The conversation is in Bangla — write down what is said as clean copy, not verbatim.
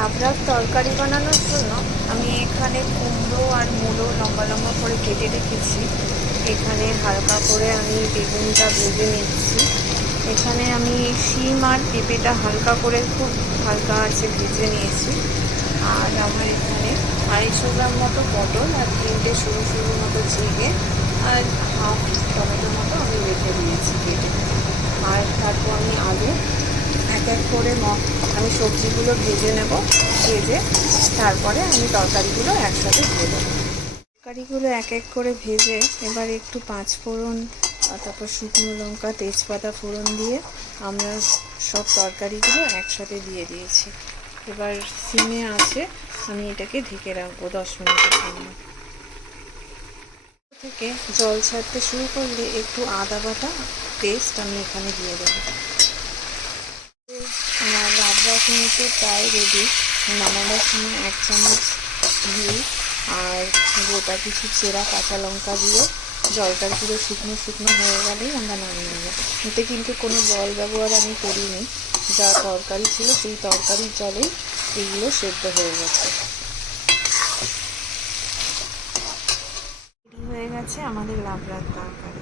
লাবড়ার তরকারি বানানোর জন্য আমি এখানে কুমড়ো আর মূলো লম্বা লম্বা করে কেটে রেখেছি। এখানে হালকা করে আমি বেগুনটা ভেজে নিচ্ছি। এখানে আমি শিম আর পেঁপেটা হালকা করে খুব হালকা আছে ভেজে নিয়েছি। আর আমার এখানে 250 গ্রাম মতো পটল আর 3টে সরু সরু মতো ঝিঙে আর হাফ টমেটো মতো আমি রেখে দিয়েছি কেটে। আর তারপর আমি আলু এক এক করে আমি সবজিগুলো ভেজে নেব। ভেজে তারপরে আমি তরকারিগুলো একসাথে দিয়ে দেবো। তরকারিগুলো এক এক করে ভেজে এবার একটু 5 ফোড়ন তারপর শুকনো লঙ্কা তেজপাতা ফোড়ন দিয়ে আমরা সব তরকারিগুলো একসাথে দিয়ে দিয়েছি। এবার সিমে আছে আমি এটাকে ঢেকে রাখবো 10 মিনিটের জন্য। থেকে জল ছাড়তে শুরু করলে একটু আদা বাটা পেস্ট আমি এখানে দিয়ে দেবো। আমার লাবড়া কিন্তু প্রায় রেডি। নামানোর সময় 1 চামচ ঘি আর গোটা কিছু চেরা কাঁচা লঙ্কা দিয়ে জলটা পুরো শুকনো শুকনো হয়ে গেলেই আমরা নামিয়ে নেব। এতে কিন্তু কোনো জল ব্যবহার আমি করিনি, যা তরকারি ছিল সেই তরকারির জলেই এইগুলো সেদ্ধ হয়ে গেছে। রেডি হয়ে গেছে আমাদের লাবড়ার তরকারি।